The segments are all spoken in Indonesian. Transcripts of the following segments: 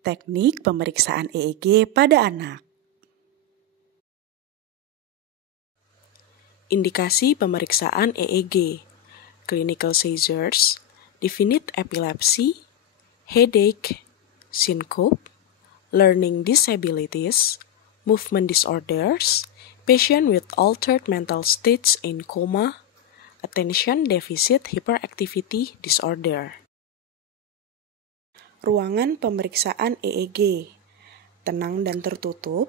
Teknik pemeriksaan EEG pada anak. Indikasi pemeriksaan EEG: clinical seizures, definite epilepsy, headache, syncope, learning disabilities, movement disorders, patient with altered mental states in coma, attention deficit hyperactivity disorder. Ruangan pemeriksaan EEG tenang dan tertutup,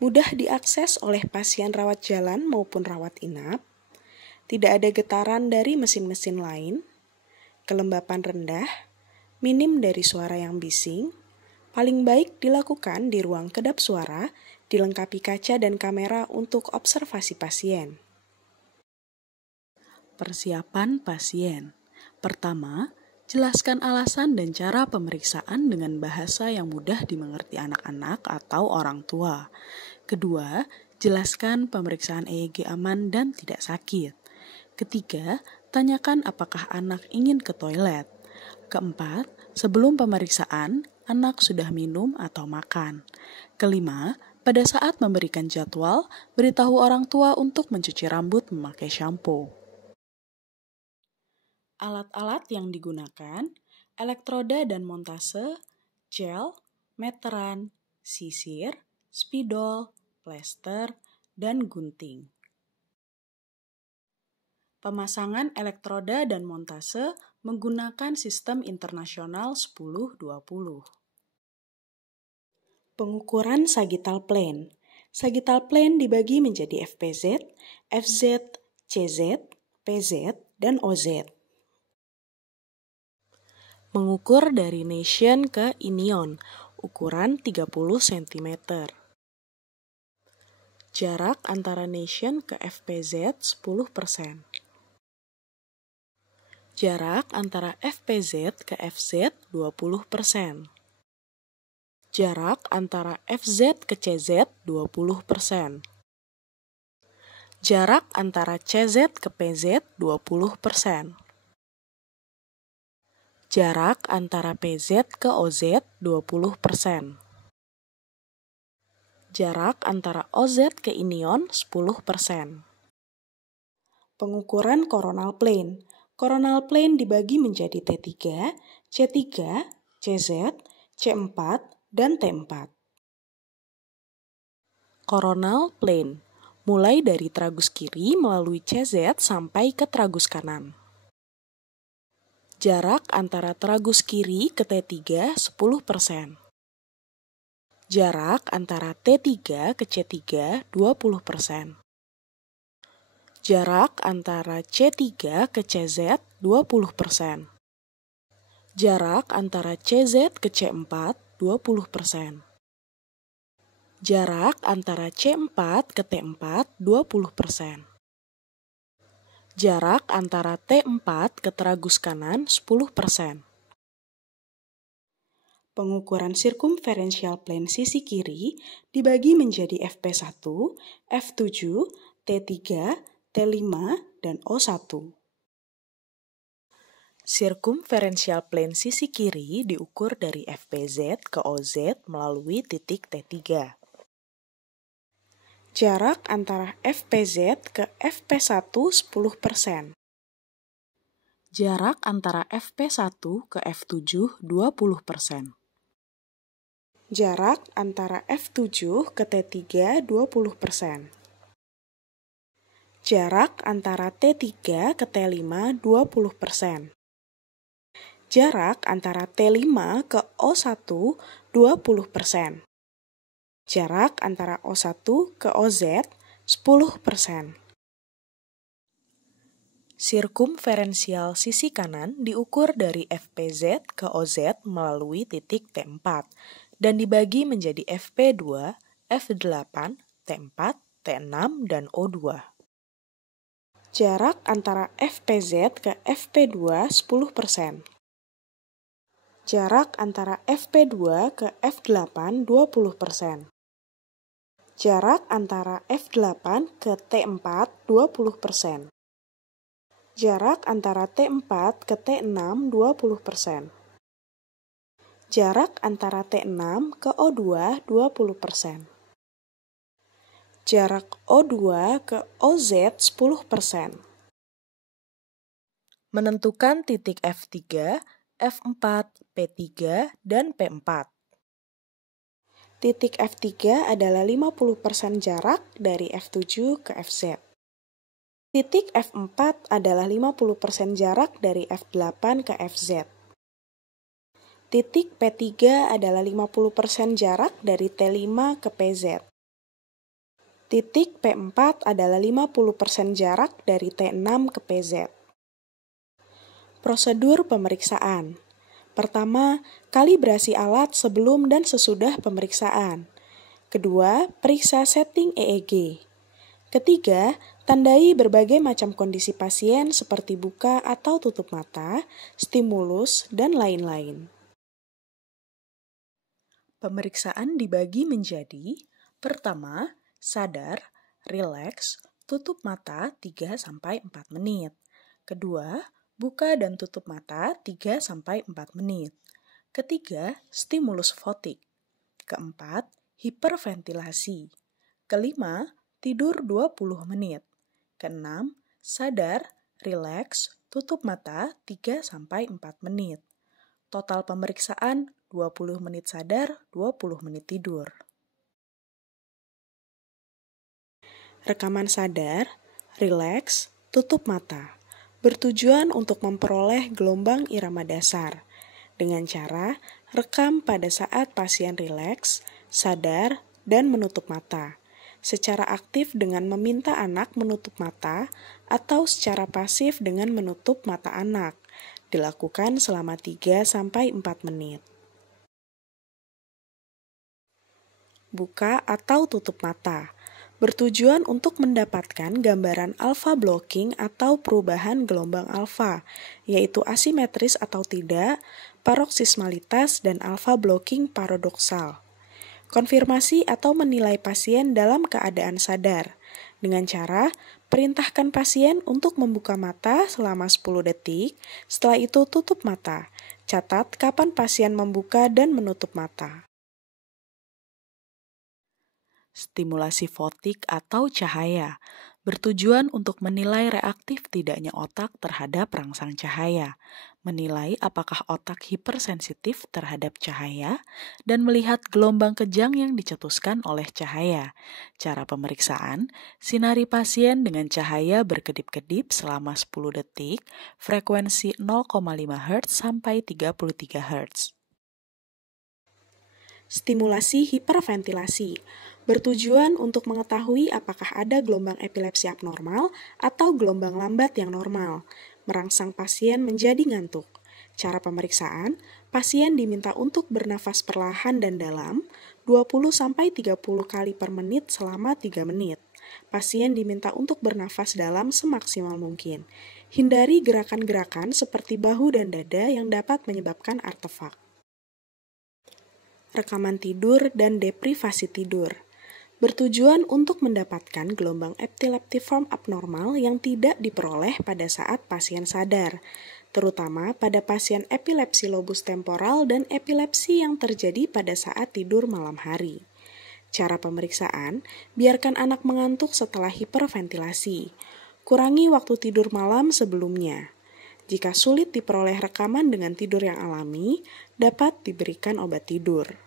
mudah diakses oleh pasien rawat jalan maupun rawat inap, tidak ada getaran dari mesin-mesin lain, kelembapan rendah, minim dari suara yang bising, paling baik dilakukan di ruang kedap suara, dilengkapi kaca dan kamera untuk observasi pasien. Persiapan pasien. Pertama, jelaskan alasan dan cara pemeriksaan dengan bahasa yang mudah dimengerti anak-anak atau orang tua. Kedua, jelaskan pemeriksaan EEG aman dan tidak sakit. Ketiga, tanyakan apakah anak ingin ke toilet. Keempat, sebelum pemeriksaan, anak sudah minum atau makan. Kelima, pada saat memberikan jadwal, beritahu orang tua untuk mencuci rambut memakai shampoo. Alat-alat yang digunakan, elektroda dan montase, gel, meteran, sisir, spidol, plester, dan gunting. Pemasangan elektroda dan montase menggunakan sistem internasional 10-20. Pengukuran sagittal plane. Sagittal plane dibagi menjadi FPZ, FZ, CZ, PZ, dan OZ. Mengukur dari nation ke inion, ukuran 30 cm. Jarak antara nation ke FPZ 10%. Jarak antara FPZ ke FZ 20%. Jarak antara FZ ke CZ 20%. Jarak antara CZ ke PZ 20%. Jarak antara PZ ke OZ 20%. Jarak antara OZ ke inion 10%. Pengukuran coronal plane. Coronal plane dibagi menjadi T3, C3, CZ, C4, dan T4. Coronal plane mulai dari tragus kiri melalui CZ sampai ke tragus kanan. Jarak antara tragus kiri ke T3 10%. Jarak antara T3 ke C3 20%. Jarak antara C3 ke CZ 20%. Jarak antara CZ ke C4 20%. Jarak antara C4 ke T4 20%. Jarak antara T4 ke tragus kanan 10%. Pengukuran circumferential plane sisi kiri dibagi menjadi FP1, F7, T3, T5, dan O1. Circumferential plane sisi kiri diukur dari FPZ ke OZ melalui titik T3. Jarak antara FPZ ke FP1 10%. Jarak antara FP1 ke F7 20%. Jarak antara F7 ke T3 20%. Jarak antara T3 ke T5 20%. Jarak antara T5 ke O1 20%. Jarak antara O1 ke OZ 10%. Sirkumferensial sisi kanan diukur dari FPZ ke OZ melalui titik T4 dan dibagi menjadi FP2, F8, T4, T6, dan O2. Jarak antara FPZ ke FP2 10%. Jarak antara FP2 ke F8 20%. Jarak antara F8 ke T4 20%. Jarak antara T4 ke T6 20%. Jarak antara T6 ke O2 20%. Jarak O2 ke OZ 10%. Menentukan titik F3, F4, P3, dan P4. Titik F3 adalah 50% jarak dari F7 ke Fz. Titik F4 adalah 50% jarak dari F8 ke Fz. Titik P3 adalah 50% jarak dari T5 ke Pz. Titik P4 adalah 50% jarak dari T6 ke Pz. Prosedur pemeriksaan. Pertama, kalibrasi alat sebelum dan sesudah pemeriksaan. Kedua, periksa setting EEG. Ketiga, tandai berbagai macam kondisi pasien seperti buka atau tutup mata, stimulus, dan lain-lain. Pemeriksaan dibagi menjadi: pertama, sadar, rileks, tutup mata 3-4 menit. Kedua, buka dan tutup mata 3-4 menit. Ketiga, stimulus fotik. Keempat, hiperventilasi. Kelima, tidur 20 menit. Keenam, sadar, rileks, tutup mata 3-4 menit. Total pemeriksaan 20 menit sadar, 20 menit tidur. Rekaman sadar, rileks, tutup mata. Bertujuan untuk memperoleh gelombang irama dasar. Dengan cara rekam pada saat pasien rileks, sadar, dan menutup mata. Secara aktif dengan meminta anak menutup mata atau secara pasif dengan menutup mata anak. Dilakukan selama 3-4 menit. Buka atau tutup mata. Bertujuan untuk mendapatkan gambaran alpha blocking atau perubahan gelombang alfa, yaitu asimetris atau tidak, paroksismalitas, dan alpha blocking paradoksal. Konfirmasi atau menilai pasien dalam keadaan sadar, dengan cara perintahkan pasien untuk membuka mata selama 10 detik, setelah itu tutup mata. Catat kapan pasien membuka dan menutup mata. Stimulasi fotik atau cahaya bertujuan untuk menilai reaktif tidaknya otak terhadap rangsang cahaya, menilai apakah otak hipersensitif terhadap cahaya, dan melihat gelombang kejang yang dicetuskan oleh cahaya. Cara pemeriksaan, sinari pasien dengan cahaya berkedip-kedip selama 10 detik, frekuensi 0,5 Hz sampai 33 Hz. Stimulasi hiperventilasi bertujuan untuk mengetahui apakah ada gelombang epilepsi abnormal atau gelombang lambat yang normal, merangsang pasien menjadi ngantuk. Cara pemeriksaan, pasien diminta untuk bernafas perlahan dan dalam 20-30 kali per menit selama 3 menit. Pasien diminta untuk bernafas dalam semaksimal mungkin. Hindari gerakan-gerakan seperti bahu dan dada yang dapat menyebabkan artefak. Rekaman tidur dan deprivasi tidur bertujuan untuk mendapatkan gelombang epileptiform abnormal yang tidak diperoleh pada saat pasien sadar, terutama pada pasien epilepsi lobus temporal dan epilepsi yang terjadi pada saat tidur malam hari. Cara pemeriksaan, biarkan anak mengantuk setelah hiperventilasi. Kurangi waktu tidur malam sebelumnya. Jika sulit diperoleh rekaman dengan tidur yang alami, dapat diberikan obat tidur.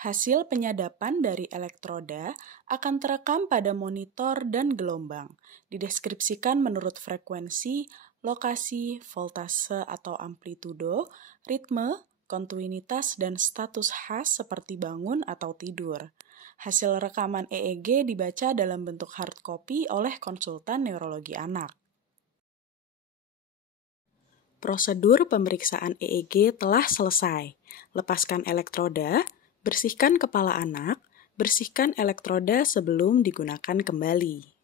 Hasil penyadapan dari elektroda akan terekam pada monitor dan gelombang, dideskripsikan menurut frekuensi, lokasi, voltase atau amplitudo, ritme, kontinuitas, dan status khas seperti bangun atau tidur. Hasil rekaman EEG dibaca dalam bentuk hard copy oleh konsultan neurologi anak. Prosedur pemeriksaan EEG telah selesai. Lepaskan elektroda, bersihkan kepala anak, bersihkan elektroda sebelum digunakan kembali.